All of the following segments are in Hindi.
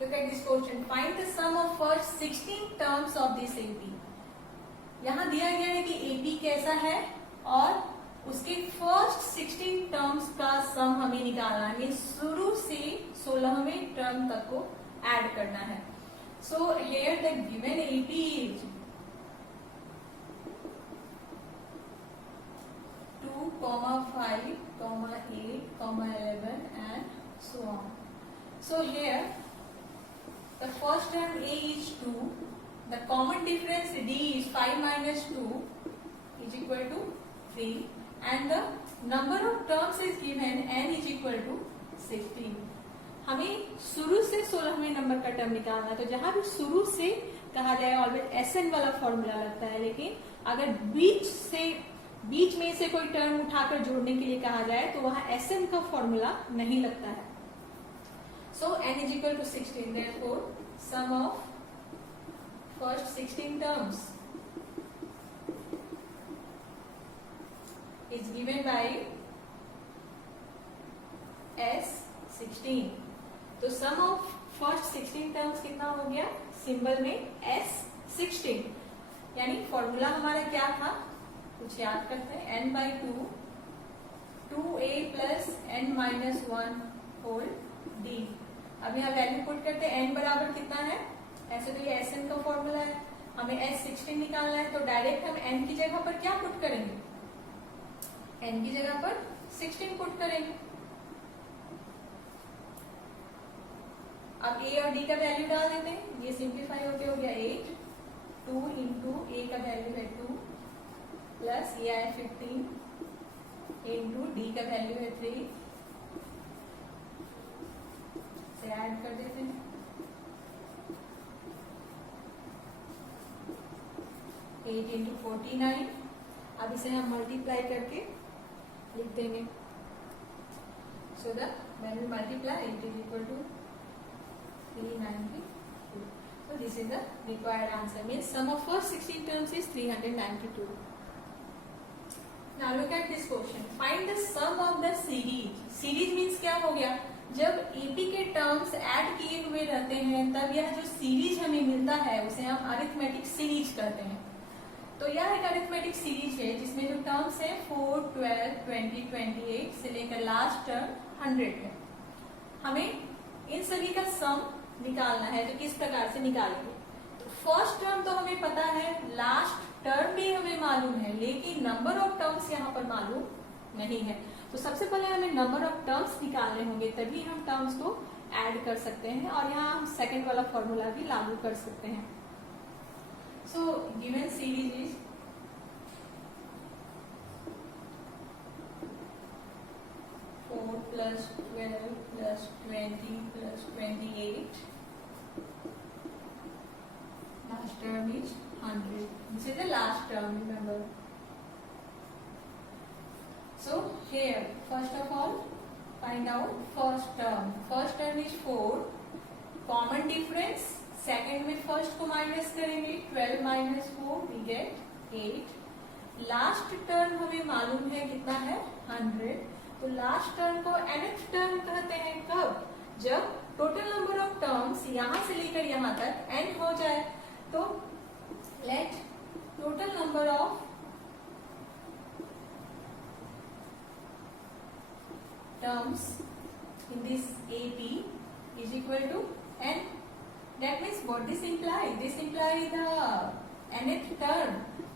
Look at this question. Find the sum of first 16 terms of this AP. यहाँ दिया गया है कि AP कैसा है और उसके फर्स्ट 16 टर्म्स का सम हमें निकालना है, शुरू से 16वें टर्म तक को ऐड करना है. So here the given AP is 2, 5, 8, 11 and so on. So here the first term A is 2. The common difference D is 5 minus 2 is equal to 3 and the number of terms is given n is equal to 16. हमें शुरू से 16वें नंबर का टर्म निकालना है. तो जहां भी शुरू से कहा जाए ऑलवेज एसएन वाला फॉर्मूला लगता है, लेकिन अगर बीच में से कोई टर्म उठाकर जोड़ने के लिए कहा जाए तो वहां एसएन का फॉर्मूला नहीं लगता है. So n is equal to 16. Therefore, sum of first 16 terms is given by S16. तो sum of first 16 terms कितना हो गया? सिंबल में S16. यानी फॉर्मूला हमारा क्या था? कुछ याद करते हैं. n by 2 2a plus n minus 1 whole d. अब यहाँ वैल्यू पुट करते हैं. n बराबर कितना है? ऐसे तो ये Sn का फॉर्मूला है, हमें S16 निकालना है. तो डायरेक्ट हम n की जगह पर क्या पुट करेंगे? n की जगह पर 16 पुट करेंगे. अब a और d का वैल्यू डाल देते हैं. ये सिंप्लीफाई होके हो गया 8. 2 इंटू a का वैल्यू है 2 प्लस ये आया 15 इंटू d का वैल्यू है 3 से ऐड कर देते हैं. 8 इंटू 49. अब इसे हम मल्टीप्लाई करके लिख देंगे. So the when we multiply it is equal to 392. So this is the required answer. Means sum of first 16 terms is 392. Now look at this question. Find the sum of the series. Series means क्या हो गया? जब AP के टर्म्स ऐड किए हुए रहते हैं तब यह जो सीरीज हमें मिलता है उसे हम अरिथमेटिक सीरीज कहते हैं. तो यह एक अरिथमेटिक सीरीज है जिसमें जो टर्म्स है 4, 12, 20, 28 से लेकर लास्ट टर्म 100 है. हमें इन सभी का सम निकालना है. तो किस प्रकार से निकालेंगे? तो फर्स्ट टर्म तो हमें पता है, लास्ट टर्म भी हमें मालूम है, लेकिन नंबर ऑफ टर्म्स यहाँ पर मालूम नहीं है. तो सबसे पहले हमें नंबर ऑफ टर्म्स निकालने होंगे, तभी हम टर्म्स को ऐड कर सकते हैं और यहाँ हम सेकंड वाला फॉर्मूला भी लागू कर सकते हैं. So given series is 4 plus 12 plus 20 plus 28. Last term is 100. This is the last term, remember. So here, first of all, find out first term. First term is 4. Common difference. Second में first को minus करेंगे. 12 minus 4 we get 8. Last term हमें मालूम है कितना है? 100. तो लास्ट टर्म को nth टर्म कहते हैं. कब? जब टोटल नंबर ऑफ टर्म्स यहां से लेकर यहां तक n हो जाए. तो let total number of terms in this AP is equal to n. That means what this imply? This imply the nth term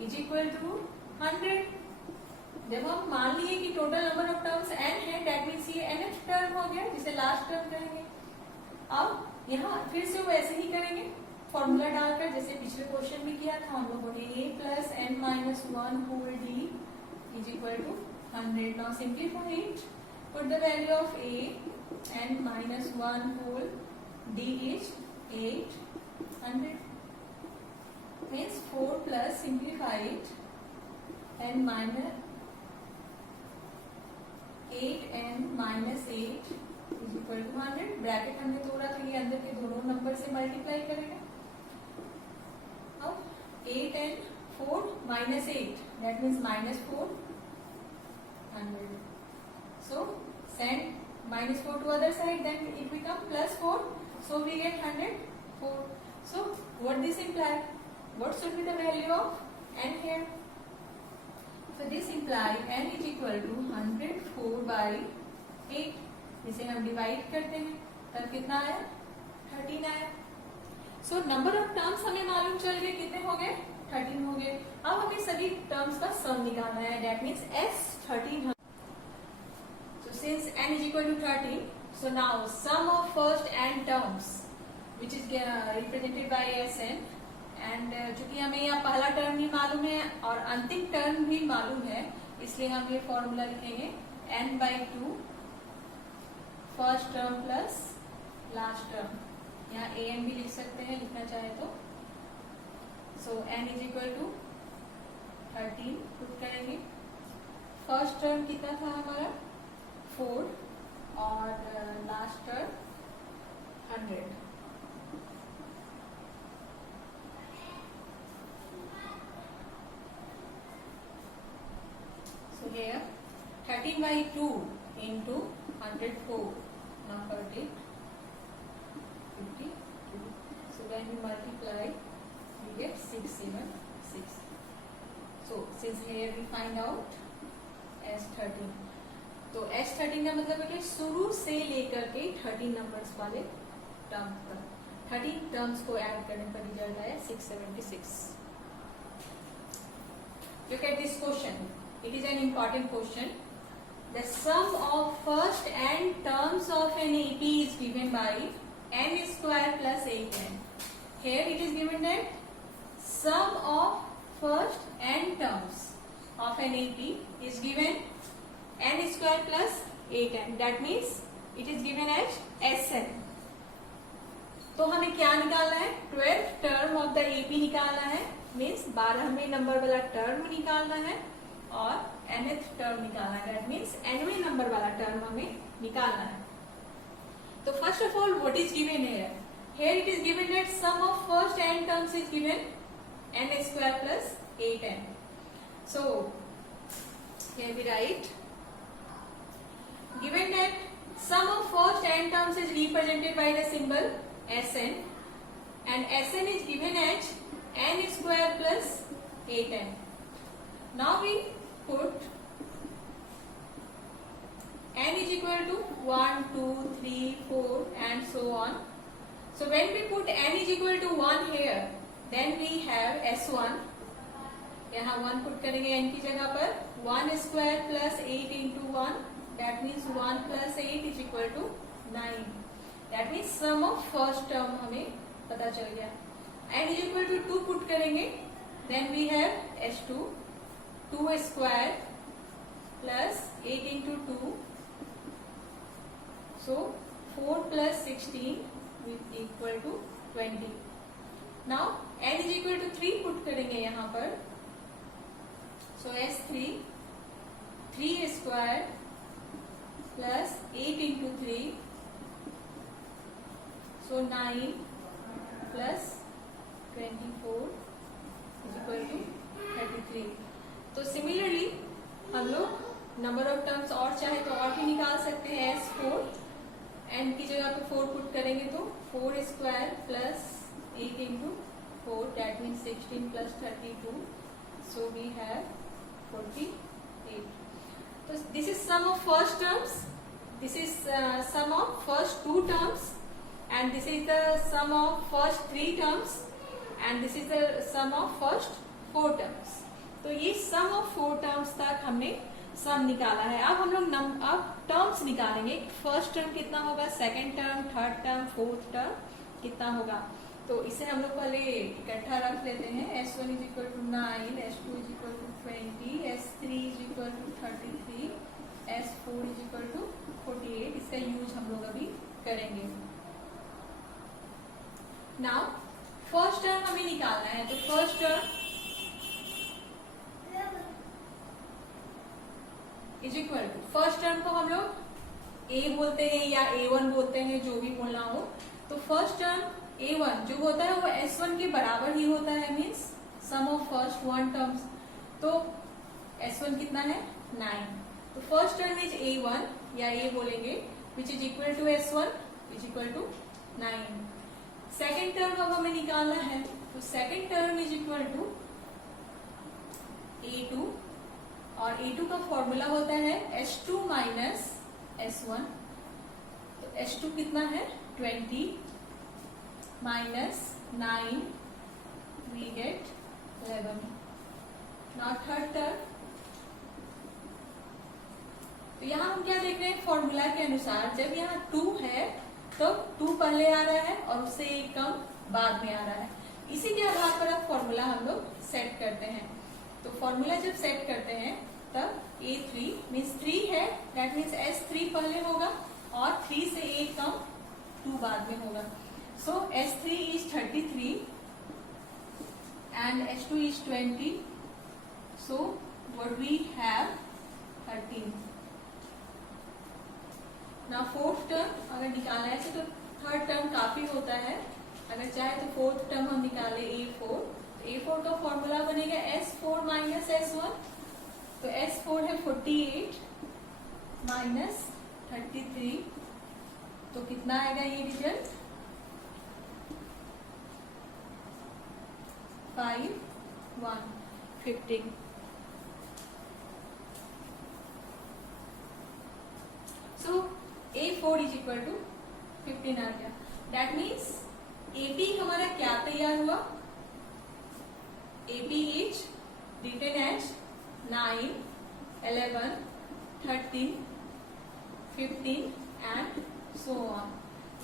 is equal to 100. जब हम मान लिए कि total number of terms n है, दैट मीन्स ये nth टर्म हो गया जिसे लास्ट टर्म कहेंगे. अब यहाँ फिर से वैसे ही करेंगे फॉर्मूला डालकर, जैसे पिछले क्वेश्चन में किया था हम लोगों ने. a plus n minus 1 whole d is equal to 100. Now simplify it. Put the value of a n minus 1 whole d is 800. Means 4 plus simplify it n minus 8n minus 8 is equal to 100. Bracket हमने तोड़ा तो ये अंदर के दोनों नंबर से मल्टीप्लाई करेगा. अब 8n 4 minus 8 that means minus 4 100. So send -4 to other side, then it become +4. So we get 104. So what this imply? What should be the value of n here? So this imply n is equal to 104 by 8. इसे हम डिवाइड करते हैं, तब कितना आया? 13 आया. सो नंबर ऑफ टर्म्स हमें मालूम चल गए, कितने हो गए? 13 हो गए. अब हमें सभी टर्म्स का सम निकालना है. That means S13. So since n is equal to 13, so now sum of first n terms which is represented by Sn, and चूंकि हमें यहाँ पहला टर्म भी मालूम है और अंतिम टर्म भी मालूम है, इसलिए हम ये फॉर्मूला लिखेंगे n/2 first term plus last term. यहाँ an भी लिख सकते हैं लिखना चाहे तो. So n is equal to 13 put करेंगे. फर्स्ट टर्म कितना था हमारा? 4 और लास्ट term 100. So here 13/2 into 104. Now put it 52. So when you multiply, you get 676. So since here we find out S13. तो S13 का मतलब है कि शुरू से लेकर के 13 नंबर्स वाले टर्म तक 13 टर्म्स को ऐड करने पर रिजल्ट आया 676. Look at this question. It is an important question. The sum of first n terms of an AP is given by n square plus 8n. Here it is given that sum of first n terms of an AP is given n square plus 8n. That means it is given as Sn. तो हमें क्या निकालना है? 12th term of the AP निकालना है. मीन्स 12वें नंबर वाला टर्म निकालना है और nth टर्म निकालना है. दैट मीन्स nवें नंबर वाला टर्म हमें निकालना है. तो first of all what is given here? Here it is given that sum of first n terms is given n square plus 8n. So here we write given that sum of first n terms is represented by the symbol Sn, and Sn is given as n square plus 8n. Now we put n is equal to 1, 2, 3, 4 and so on. So when we put n is equal to 1 here, then we have S1. यहाँ 1 put करेंगे n की जगह पर. 1 square plus 8 into 1. That means 1 plus 8 is equal to 9. That means sum of first term हमें पता चल गया. n is equal to 2 put करेंगे. Then we have S2. 2 square plus 8 into 2. So 4 plus 16 will equal to 20. Now n is equal to 3 put करेंगे यहाँ पर. So S3 3 square plus 8 into 3. So 9 plus 24 is equal to 33. तो सिमिलरली हम लोग नंबर ऑफ टर्म्स और चाहे तो और भी निकाल सकते हैं. S4 n की जगह पे 4 पुट करेंगे तो 4 square plus 8 into 4. That mean 16 plus 32. So we have 48. So this is sum of first terms. This is sum of first 2 terms, and this is the sum of first 3 terms, and this is the sum of first 4 terms. तो ये sum of 4 terms तक हमने sum निकाला है. अब हम लोग अब terms निकालेंगे. फर्स्ट टर्म कितना होगा, second term, third term, fourth term कितना होगा. तो इसे हम लोग पहले इकट्ठा रख लेते हैं. S1 is equal to 9, S2 is equal to 20, S3 is equal to 33, S4 is equal to 48. इसका यूज हम लोग अभी करेंगे. नाउ फर्स्ट टर्म हमें निकालना है. तो first term is equal to, first term को हम लोग A बोलते हैं या A1 बोलते हैं, जो भी बोलना हो. तो फर्स्ट टर्म A1 जो होता है वो S1 के बराबर ही होता है. Means sum of first 1 terms. तो S1 कितना है, 9. तो फर्स्ट टर्म इज A1 या A बोलेंगे. Which is equal to S1 is equal to 9। Second term अब हमें निकालना है, तो second term is equal to A2 और A2 का फॉर्मूला होता है S2 माइनस S1। तो S2 कितना है 20 minus 9 we get 11। Now third term, तो यहाँ हम क्या देख रहे हैं फॉर्मूला के अनुसार जब यहाँ 2 है तो 2 पहले आ रहा है और उससे एक कम बाद में आ रहा है। इसी के आधार पर अब फॉर्मूला हम लोग सेट करते हैं। तो फॉर्मूला जब सेट करते हैं तब A3 मीन्स 3 है, दैट मीन्स S3 पहले होगा और 3 से एक कम 2 बाद में होगा। सो S3 is 33 and S2 is 20, so what we have 13। ना फोर्थ टर्म अगर निकालना है तो थर्ड टर्म काफी होता है, अगर चाहे तो फोर्थ टर्म हम निकाले A4। तो A4 का फॉर्मूला बनेगा S4 माइनस S1। तो S4 है 48 माइनस 33, तो कितना आएगा ये result 5 1 15। So A4 is equal to 15 आ गया। दैट मीन्स AP हमारा क्या तैयार हुआ, AP is written as 9 11 13 15 and so on.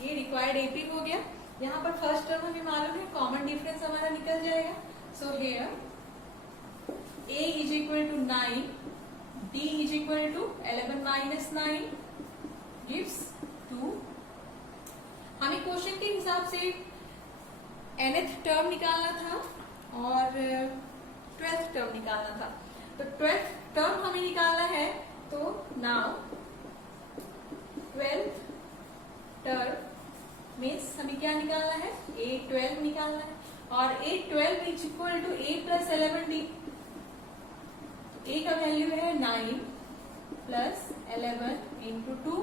ये रिक्वायर्ड AP हो गया। यहाँ पर फर्स्ट टर्म हमें मालूम है, कॉमन डिफरेंस हमारा निकल जाएगा। So here A is equal to 9, D is equal to 11 minus 9 gives 2। हमें क्वेश्चन के हिसाब से nth टर्म निकालना था और 12th टर्म निकालना था। तो 12th टर्म हमें निकालना है, तो नाउ 12th टर्म मीन्स हमें क्या निकालना है A12 निकालना है और A12 is equal to A plus 11D। A का वैल्यू है 9 plus 11 into 2,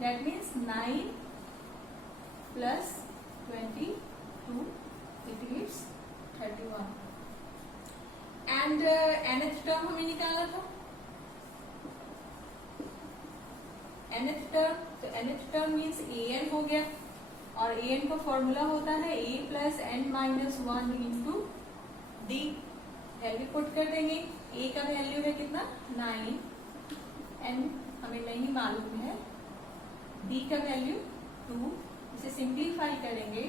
that means 9 plus 22 it gives 31। And nth term हमें निकालना था nth टर्म, तो nth टर्म मीन्स an हो गया और an का फॉर्मूला होता है a plus n minus 1 into D. Value put कर देंगे, a का वैल्यू है कितना 9, n हमें नहीं मालूम है, b का वैल्यू 2। इसे सिंप्लीफाई करेंगे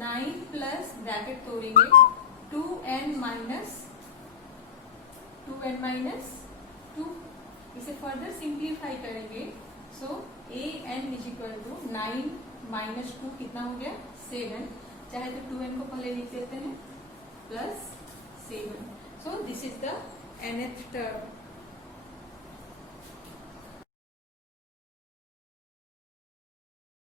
9 प्लस ब्रैकेट तोड़ेंगे 2n माइनस 2। इसे फर्दर सिंप्लीफाई करेंगे, so an is equal to 9 minus 2 कितना हो गया 7, चाहे तो 2n को पहले लिख देते हैं plus 7। So this is the nth term.